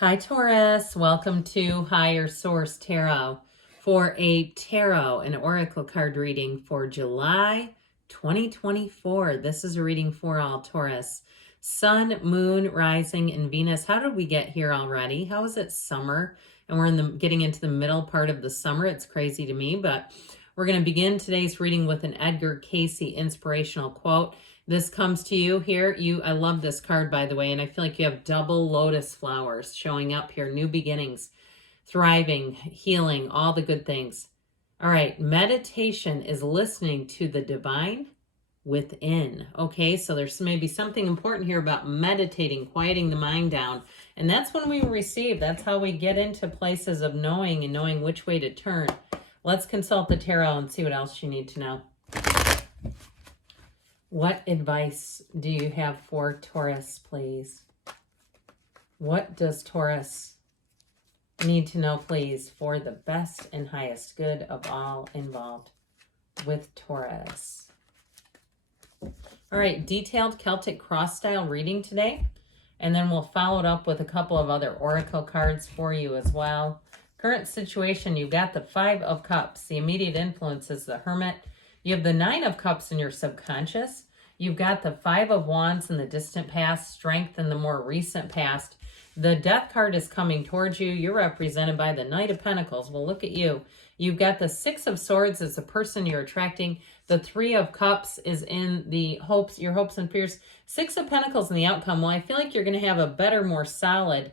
Hi, Taurus. Welcome to Higher Source Tarot for a tarot and oracle card reading for July 2024. This is a reading for all Taurus. Sun, Moon, Rising, and Venus. How did we get here already? How is it summer? And we're getting into the middle part of the summer. It's crazy to me, but we're going to begin today's reading with an Edgar Cayce inspirational quote. This comes to you here. I love this card, by the way, and I feel like you have double lotus flowers showing up here. New beginnings, thriving, healing, all the good things. All right, meditation is listening to the divine within. Okay, so there's maybe something important here about meditating, quieting the mind down. And that's when we receive. That's how we get into places of knowing and knowing which way to turn. Let's consult the tarot and see what else you need to know. What advice do you have for Taurus, please? What does Taurus need to know, please, for the best and highest good of all involved with Taurus? All right, detailed Celtic cross-style reading today, and then we'll follow it up with a couple of other oracle cards for you as well. Current situation, you've got the Five of Cups. The immediate influence is the Hermit. You have the Nine of Cups in your subconscious. You've got the Five of Wands in the distant past, Strength in the more recent past. The Death card is coming towards you. You're represented by the Knight of Pentacles. Well, look at you. You've got the Six of Swords as the person you're attracting. The Three of Cups is in the hopes, your hopes and fears. Six of Pentacles in the outcome. Well, I feel like you're going to have a better, more solid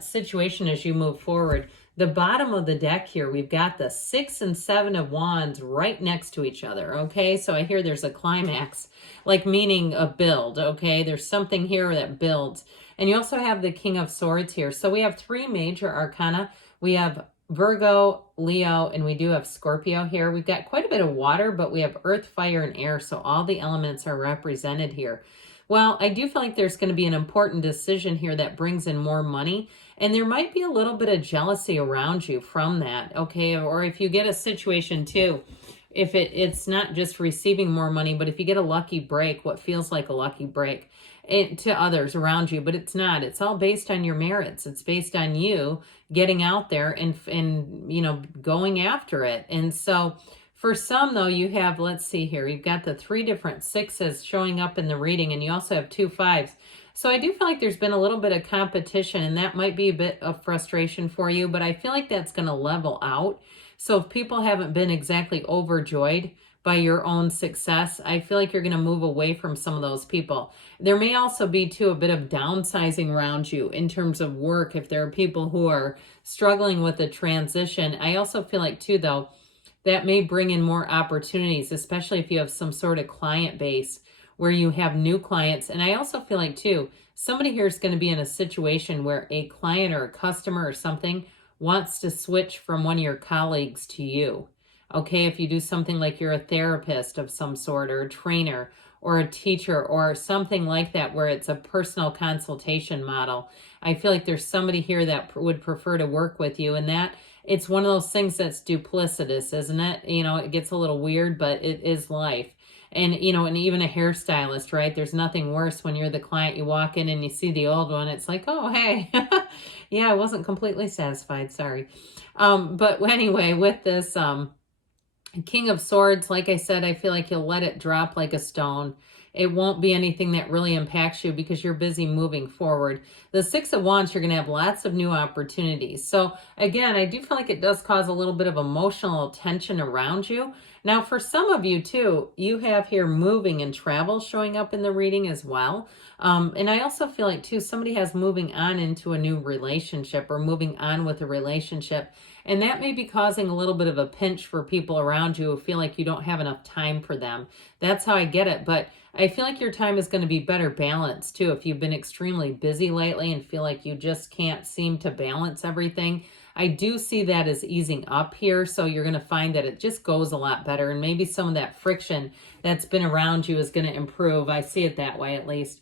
situation as you move forward. The bottom of the deck here, we've got the Six and Seven of Wands right next to each other, okay? So I hear there's a climax, like meaning a build, okay? There's something here that builds. And you also have the King of Swords here. So we have three major arcana. We have Virgo, Leo, and we do have Scorpio here. We've got quite a bit of water, but we have earth, fire, and air. So all the elements are represented here. Well, I do feel like there's going to be an important decision here that brings in more money. And there might be a little bit of jealousy around you from that, okay? Or if you get a situation too, if it's not just receiving more money, but if you get a lucky break, what feels like a lucky break to others around you, but it's not. It's all based on your merits. It's based on you getting out there and you know, going after it. And so for some, though, you have, let's see here, you've got the three different sixes showing up in the reading, and you also have two fives. So I do feel like there's been a little bit of competition, and that might be a bit of frustration for you, but I feel like that's going to level out. So if people haven't been exactly overjoyed by your own success, I feel like you're going to move away from some of those people. There may also be, too, a bit of downsizing around you in terms of work if there are people who are struggling with a transition. I also feel like, too, though, that may bring in more opportunities, especially if you have some sort of client base where you have new clients. And I also feel like, too, somebody here is going to be in a situation where a client or a customer or something wants to switch from one of your colleagues to you. Okay, if you do something like you're a therapist of some sort, or a trainer, or a teacher, or something like that, where it's a personal consultation model, I feel like there's somebody here that would prefer to work with you, and that it's one of those things that's duplicitous, isn't it? You know, it gets a little weird, but it is life. And, you know, and even a hairstylist, right? There's nothing worse when you're the client, you walk in and you see the old one. It's like, oh, hey, yeah, I wasn't completely satisfied. Sorry. But anyway, with this King of Swords, like I said, I feel like you'll let it drop like a stone. It won't be anything that really impacts you because you're busy moving forward. The Six of Wands, you're going to have lots of new opportunities. So again, I do feel like it does cause a little bit of emotional tension around you. Now, for some of you too, you have here moving and travel showing up in the reading as well. And I also feel like too, somebody has moving on into a new relationship or moving on with a relationship. And that may be causing a little bit of a pinch for people around you who feel like you don't have enough time for them. That's how I get it. But I feel like your time is going to be better balanced too. If you've been extremely busy lately and feel like you just can't seem to balance everything, I do see that as easing up here. So you're going to find that it just goes a lot better. And maybe some of that friction that's been around you is going to improve. I see it that way at least.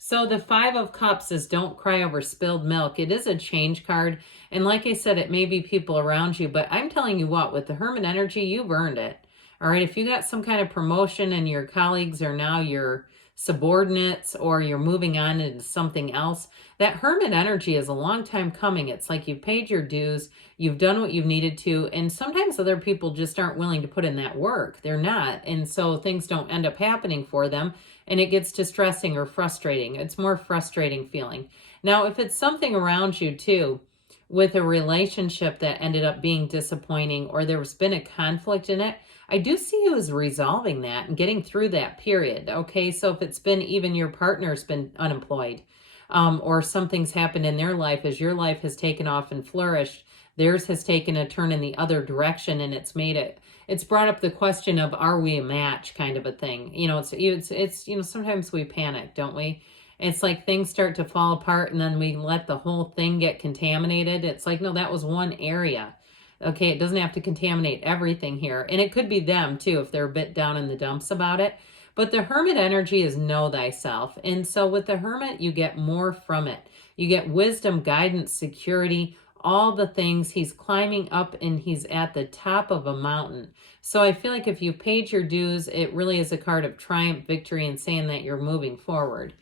So the Five of Cups is don't cry over spilled milk. It is a change card. And like I said, it may be people around you, but I'm telling you what, with the Hermit energy, you've earned it. All right, if you got some kind of promotion and your colleagues are now your subordinates or you're moving on into something else. That Hermit energy is a long time coming. It's like you've paid your dues, you've done what you've needed to, and sometimes other people just aren't willing to put in that work. They're not, and so things don't end up happening for them, and it gets distressing or frustrating. It's more frustrating feeling. Now, if it's something around you too, with a relationship that ended up being disappointing or there's been a conflict in it, I do see you as resolving that and getting through that period. Okay, so if it's been even your partner's been unemployed, or something's happened in their life as your life has taken off and flourished, theirs has taken a turn in the other direction, and it's brought up the question of, are we a match, kind of a thing. You know, it's sometimes we panic, don't we? It's like things start to fall apart and then we let the whole thing get contaminated. It's like, no, that was one area. Okay, it doesn't have to contaminate everything here. And it could be them too, if they're a bit down in the dumps about it. But the Hermit energy is know thyself. And so with the Hermit, you get more from it. You get wisdom, guidance, security, all the things. He's climbing up and he's at the top of a mountain. So I feel like if you paid your dues, it really is a card of triumph, victory, and saying that you're moving forward.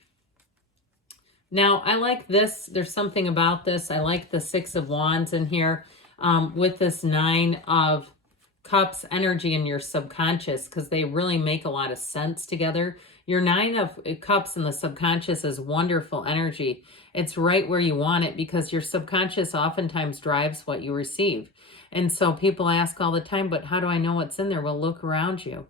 Now, I like this. There's something about this. I like the Six of Wands in here with this Nine of Cups energy in your subconscious, because they really make a lot of sense together. Your Nine of Cups in the subconscious is wonderful energy. It's right where you want it, because your subconscious oftentimes drives what you receive. And so people ask all the time, but how do I know what's in there? Well, look around you.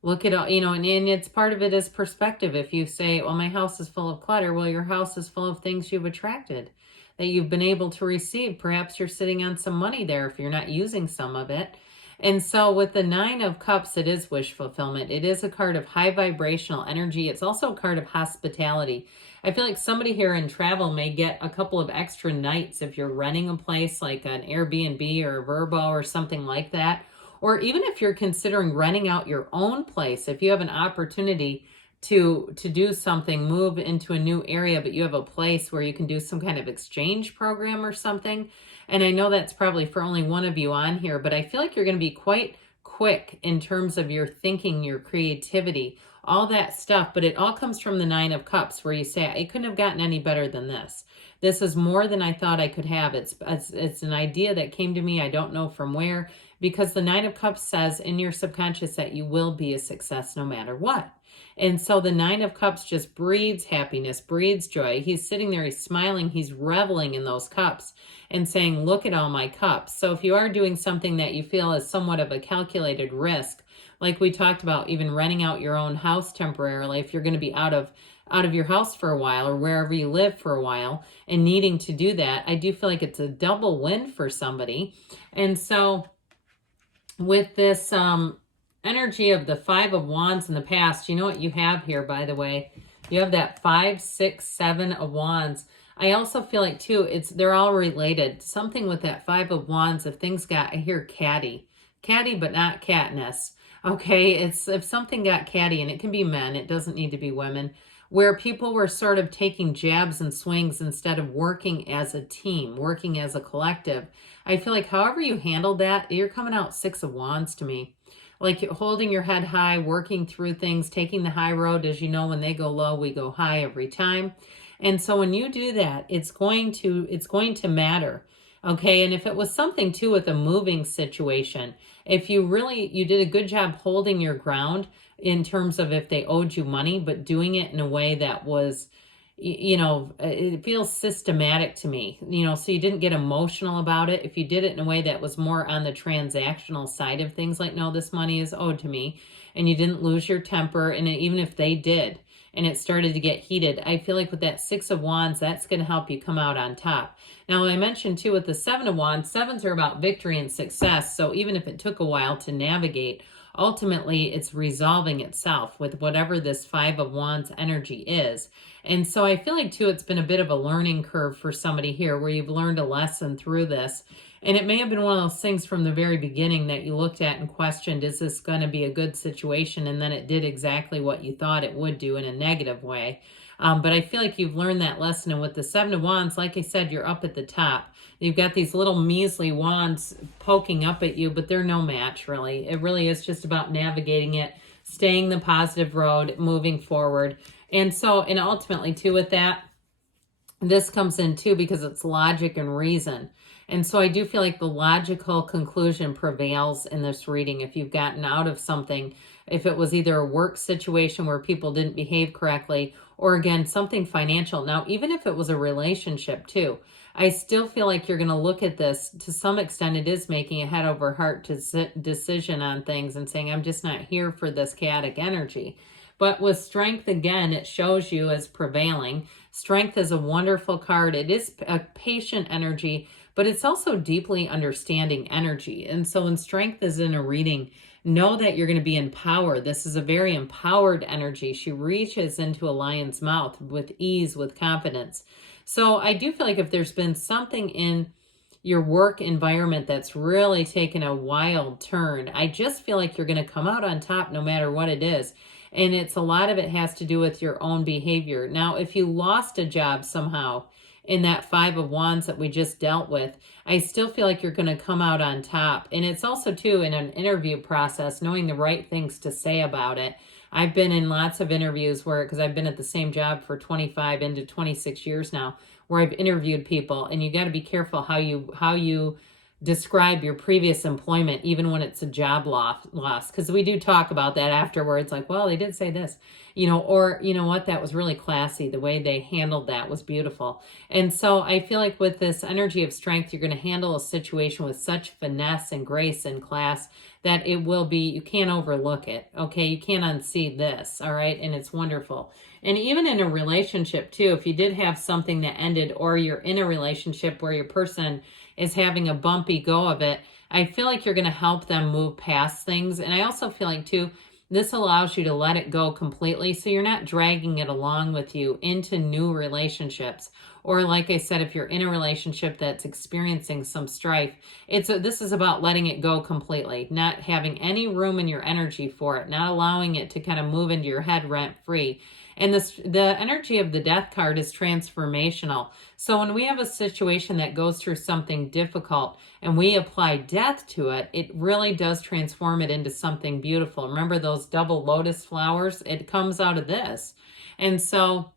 Look at all, and it's part of it is perspective. If you say, well, my house is full of clutter, well, your house is full of things you've attracted that you've been able to receive. Perhaps you're sitting on some money there if you're not using some of it. And so with the Nine of Cups, it is wish fulfillment. It is a card of high vibrational energy. It's also a card of hospitality. I feel like somebody here in travel may get a couple of extra nights if you're renting a place like an Airbnb or a Vrbo or something like that. Or even if you're considering renting out your own place, if you have an opportunity to do something, move into a new area, but you have a place where you can do some kind of exchange program or something. And I know that's probably for only one of you on here, but I feel like you're going to be quite quick in terms of your thinking, your creativity, all that stuff. But it all comes from the Nine of Cups, where you say, I couldn't have gotten any better than this. This is more than I thought I could have. It's an idea that came to me. I don't know from where, because the Nine of Cups says in your subconscious that you will be a success no matter what. And so the Nine of Cups just breeds happiness, breeds joy. He's sitting there, he's smiling, he's reveling in those cups and saying, look at all my cups. So if you are doing something that you feel is somewhat of a calculated risk, like we talked about, even renting out your own house temporarily, if you're going to be out of your house for a while or wherever you live for a while and needing to do that, I do feel like it's a double win for somebody. And so with this energy of the Five of Wands in the past, you know what you have here, by the way? You have that 5, 6, 7 of Wands. I also feel like, too, they're all related. Something with that Five of Wands, if things got, I hear catty, but not catness. Okay, it's if something got catty, and it can be men, it doesn't need to be women, where people were sort of taking jabs and swings instead of working as a team, working as a collective. I feel like however you handled that, you're coming out Six of Wands to me. Like holding your head high, working through things, taking the high road. As you know, when they go low, we go high every time. And so when you do that, it's going to matter. Okay, and if it was something too with a moving situation, if you did a good job holding your ground in terms of if they owed you money, but doing it in a way that was, it feels systematic to me, so you didn't get emotional about it. If you did it in a way that was more on the transactional side of things, like, no, this money is owed to me, and you didn't lose your temper, and even if they did, and it started to get heated, I feel like with that Six of Wands, that's going to help you come out on top. Now, I mentioned too with the Seven of Wands, sevens are about victory and success. So even if it took a while to navigate, ultimately it's resolving itself with whatever this Five of Wands energy is. And so I feel like too, it's been a bit of a learning curve for somebody here where you've learned a lesson through this. And it may have been one of those things from the very beginning that you looked at and questioned, is this going to be a good situation? And then it did exactly what you thought it would do in a negative way. But I feel like you've learned that lesson. And with the Seven of Wands, like I said, you're up at the top. You've got these little measly wands poking up at you, but they're no match, really. It really is just about navigating it, staying the positive road, moving forward. And so, and ultimately too with that, this comes in too because it's logic and reason. And so I do feel like the logical conclusion prevails in this reading. If you've gotten out of something, if it was either a work situation where people didn't behave correctly, or again, something financial. Now, even if it was a relationship too, I still feel like you're going to look at this, to some extent it is making a head over heart decision on things and saying, I'm just not here for this chaotic energy. But with strength, again, it shows you as prevailing. Strength is a wonderful card. It is a patient energy, but it's also deeply understanding energy. And so when strength is in a reading, know that you're going to be empowered. This is a very empowered energy. She reaches into a lion's mouth with ease, with confidence. So I do feel like if there's been something in your work environment that's really taken a wild turn, I just feel like you're going to come out on top no matter what it is. And it's a lot of it has to do with your own behavior. Now, if you lost a job somehow in that Five of Wands that we just dealt with, I still feel like you're going to come out on top. And it's also too in an interview process, knowing the right things to say about it. I've been in lots of interviews where, because I've been at the same job for 25 into 26 years now, where I've interviewed people, and you got to be careful how you describe your previous employment, even when it's a job loss, because we do talk about that afterwards, like, well, they did say this, or you know what, that was really classy. The way they handled that was beautiful. And so I feel like with this energy of strength, you're going to handle a situation with such finesse and grace and class that it will be, you can't overlook it. Okay. You can't unsee this. All right. And it's wonderful. And even in a relationship too, if you did have something that ended, or you're in a relationship where your person is having a bumpy go of it, I feel like you're going to help them move past things. And I also feel like too, this allows you to let it go completely, so you're not dragging it along with you into new relationships. Or like I said, if you're in a relationship that's experiencing some strife, this is about letting it go completely, not having any room in your energy for it, not allowing it to kind of move into your head rent free. And the energy of the Death card is transformational. So when we have a situation that goes through something difficult and we apply death to it, it really does transform it into something beautiful. Remember those double lotus flowers? It comes out of this. And so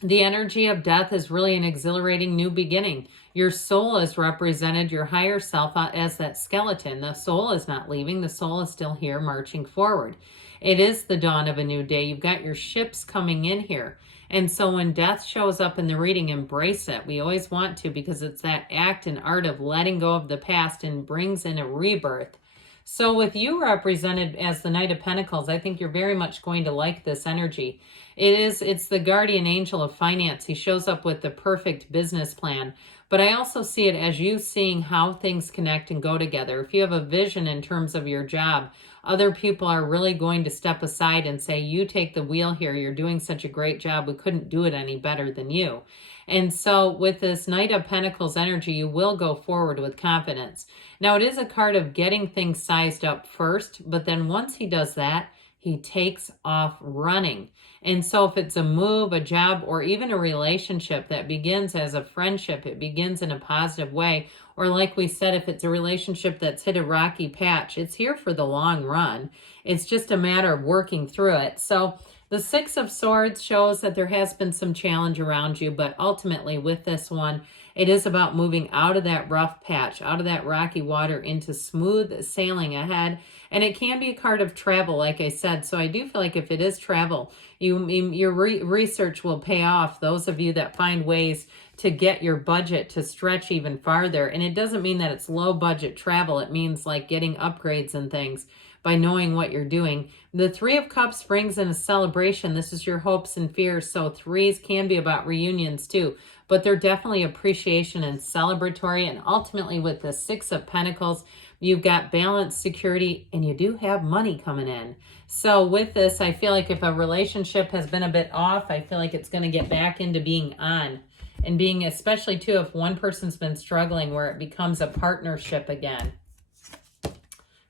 the energy of death is really an exhilarating new beginning. Your soul is represented, your higher self, as that skeleton. The soul is not leaving. The soul is still here marching forward. It is the dawn of a new day. You've got your ships coming in here. And so when death shows up in the reading, embrace it. We always want to, because it's that act and art of letting go of the past and brings in a rebirth. So with you represented as the Knight of Pentacles, I think you're very much going to like this energy. It's the guardian angel of finance. He shows up with the perfect business plan. But I also see it as you seeing how things connect and go together. If you have a vision in terms of your job, other people are really going to step aside and say, you take the wheel here. You're doing such a great job. We couldn't do it any better than you. And so with this Knight of Pentacles energy, you will go forward with confidence. Now, it is a card of getting things sized up first, but then once he does that, he takes off running. And so if it's a move, a job, or even a relationship that begins as a friendship, it begins in a positive way. Or like we said, if it's a relationship that's hit a rocky patch, it's here for the long run. It's just a matter of working through it. So the Six of Swords shows that there has been some challenge around you, but ultimately with this one, it is about moving out of that rough patch, out of that rocky water into smooth sailing ahead. And it can be a card of travel, like I said. So I do feel like if it is travel, your research will pay off. Those of you that find ways to get your budget to stretch even farther. And it doesn't mean that it's low budget travel. It means like getting upgrades and things by knowing what you're doing. The Three of Cups brings in a celebration. This is your hopes and fears. So threes can be about reunions too, but they're definitely appreciation and celebratory. And ultimately with the Six of Pentacles, you've got balance, security, and you do have money coming in. So with this, I feel like if a relationship has been a bit off, I feel like it's going to get back into being on. And being, especially too, if one person's been struggling, where it becomes a partnership again.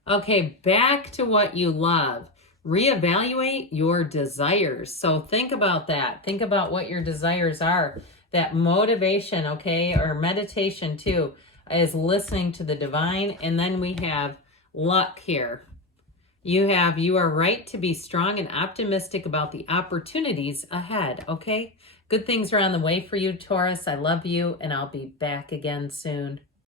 Okay, back to what you love. Reevaluate your desires. So think about that. Think about what your desires are. That motivation, okay, or meditation too, is listening to the divine. And then we have luck here. You are right to be strong and optimistic about the opportunities ahead, okay? Good things are on the way for you, Taurus. I love you, and I'll be back again soon.